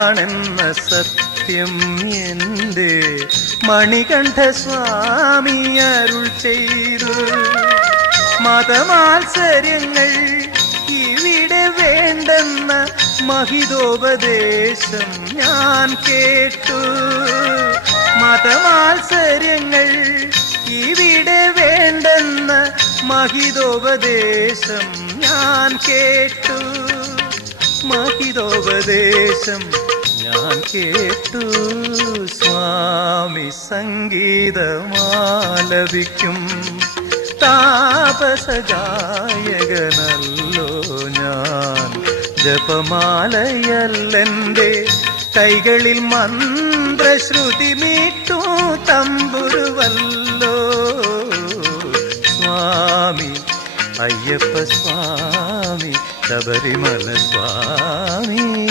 ണെന്ന സത്യം എൻ്റെ മണികണ്ഠ സ്വാമി അരുൾ ചെയ്തു. മതമാത്സര്യങ്ങൾ ഇവിടെ വേണ്ടെന്ന മഹിതോപദേശം ഞാൻ കേട്ടു. മതമാത്സര്യങ്ങൾ ഇവിടെ വേണ്ടെന്ന മഹിതോപദേശം ഞാൻ കേട്ടു. മഹിതോപദേശം ഞാൻ കേട്ടു. സ്വാമി സംഗീതമാലപിക്കും താപസഗായകനല്ലോ ഞാൻ. ജപമാലയല്ലെൻ്റെ കൈകളിൽ മന്ത്രശ്രുതി മീട്ടു തമ്പുരുവല്ലോ. സ്വാമി അയ്യപ്പ സ്വാമി, ശബരിമല സ്വാമി.